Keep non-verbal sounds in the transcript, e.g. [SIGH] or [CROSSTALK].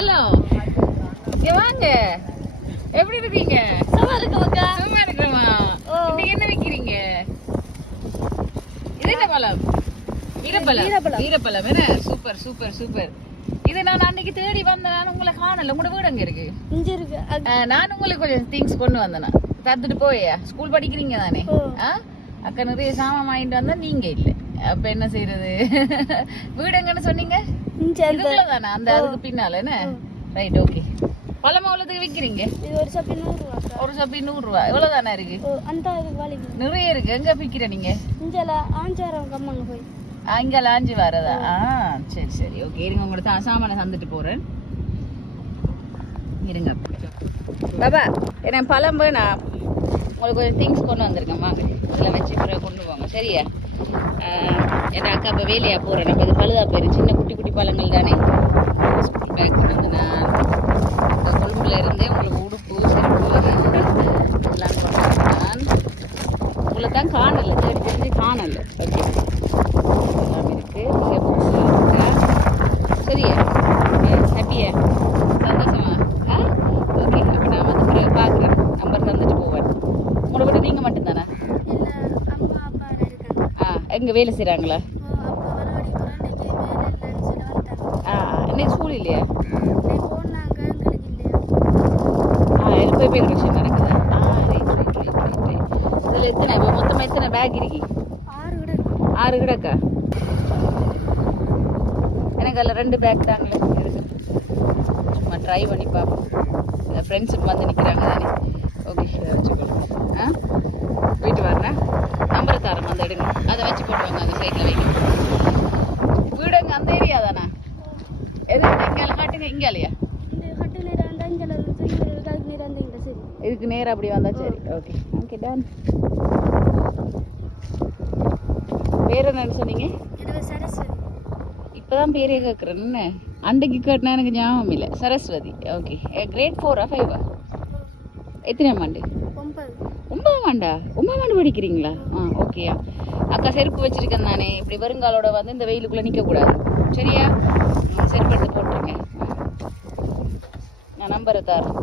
Hello இங்க வாங்க. எப்படி இருக்கீங்க? சும்மா இருக்க மக்கா சும்மா இருக்கிறோமா. இன்னைக்கு என்ன விக்கிறீங்க? இது என்ன பழம்? ஈரப்பழம். ஈரப்பழம். என்ன? Super super super. இது நான் அன்னைக்கு தேடி வந்தேன். நான் உங்களை காணல. உங்களோட வீடு அங்க இருக்கு? இங்க இருக்கு. நான் உங்களுக்கு கொஞ்சம் திங்ஸ் கொண்டு வந்தேனா தந்துட்டு போயா. ஸ்கூல் படிக்கிறீங்க தானே? அக்கா நிறைய சாமான் வாங்கிட்டு வந்தா நீங்க இல்ல. அப்ப என்ன செய்யறது [LAUGHS] வீடு எங்கன்னு சொன்னீங்க? அந்த இதுக்குள்ள தானே அந்த அதுக்கு பின்னால என்ன? ரைட் ஓகே பழம் எவ்வளவுக்கு விக்கிறீங்க? இது ஒரு சப்பி நூறு ரூபா அக்கா. ஒரு சப்பி நூறு ரூபா எவ்வளவு தானே இருக்கு அந்த நிறைய இருக்கு. எங்க விக்கிற நீங்க? இஞ்சல ஆஞ்சாரம் கம்மங்க போய். அங்க லாஞ்சி வரதா? ஆ சரி சரி. ஓகே இருங்க உங்களோட சா- சாமானை தந்துட்டு போறேன். இருங்க. பாபா என்ன பழம் வேணாம் உங்களுக்கு கொஞ்சம் திங்ஸ் கொண்டு வந்திருக்கேன். வாங்க. இதில் வச்சு பிறகு கொண்டு போங்க. சரியா? என் அக்கா இப்போ வேலையா போகிறேன் நம்ம இது பழுதா போயிரு. சின்ன குட்டி குட்டி பழங்கள் தானே ஸ்கூல் பேக் கொண்டு வந்து நான் இந்த கொழும்புல இருந்தே உங்களுக்கு உடுப்பு செருப்பு எல்லாம் கொண்டு வந்தேன் உங்களை தான் காணல தேடி தெரிஞ்சு காணல. எல்லாம் இருக்கு. இங்கே புக்ஸ் இருக்கா சரியா? ஹாப்பியா? சந்தோஷமா? ஆ? ஓகே. அப்போ நான் வந்து பிறகு பார்க்குறேன். நம்பர் தந்துட்டு போவேன். உங்களை விட நீங்கள் மட்டும்தானே? ஆ எங்கே வேலை செய்கிறாங்களா ஆ இன்னைக்கு ஸ்கூல் இல்லையா? ஆ இது போய் போய் நடக்குதா ஆ right right right right right இதில் எத்தனை? இப்போ மொத்தமாக எத்தனை பேக் இருக்கு? ஆறு இருக்கு. ஆறு கிடக்கா எனக்கு அதில் ரெண்டு பேக் தாங்களே. இருக்கு. சும்மா ட்ரை பண்ணி பார்ப்போம். ஃப்ரெண்ட்ஸுக்கு வந்து நிற்கிறாங்க தானே. ஓகே வச்சுக்கோங்க ஆ? போயிட்டு வரேன். நம்பரை தரேன். அந்த எடுங்க. அதை வச்சு போட்டுவாங்க அந்த சைடில் வைங்க. வீடு எங்க? அந்த ஏரியா தானே? எது இங்கே காட்டுங்க. இங்கே இல்லையா இந்த கட்டு நேரம் அந்த அஞ்சல தூக்கி அதுக்கு நேரம் அந்த இந்த சரி இதுக்கு நேரா அப்படி வந்தா சரி. ஓகே ஓகே டன் வேற என்னன்னு சொன்னீங்க? சரஸ்வதி? இப்பதான் பேரே கேட்குறேன் என்ன? அன்றைக்கு கேட்டினா எனக்கு ஞாபகம் இல்லை. சரஸ்வதி. ஓகே கிரேட் ஃபோரா ஃபைவா எத்தனை ஆண்டு? ஒன்பது. ஒன்பதாம் ஆண்டா? ஒன்பதாம் ஆண்டு படிக்கிறீங்களா? ஆ ஓகேயா அக்கா செருப்பு வச்சிருக்கேன் நானே இப்படி வருங்காலோட வந்து இந்த வெயிலுக்குள்ளே நிற்கக்கூடாது சரியா? செருப்பு எடுத்து போட்டுருங்க. நான் நம்பரை தரேன்.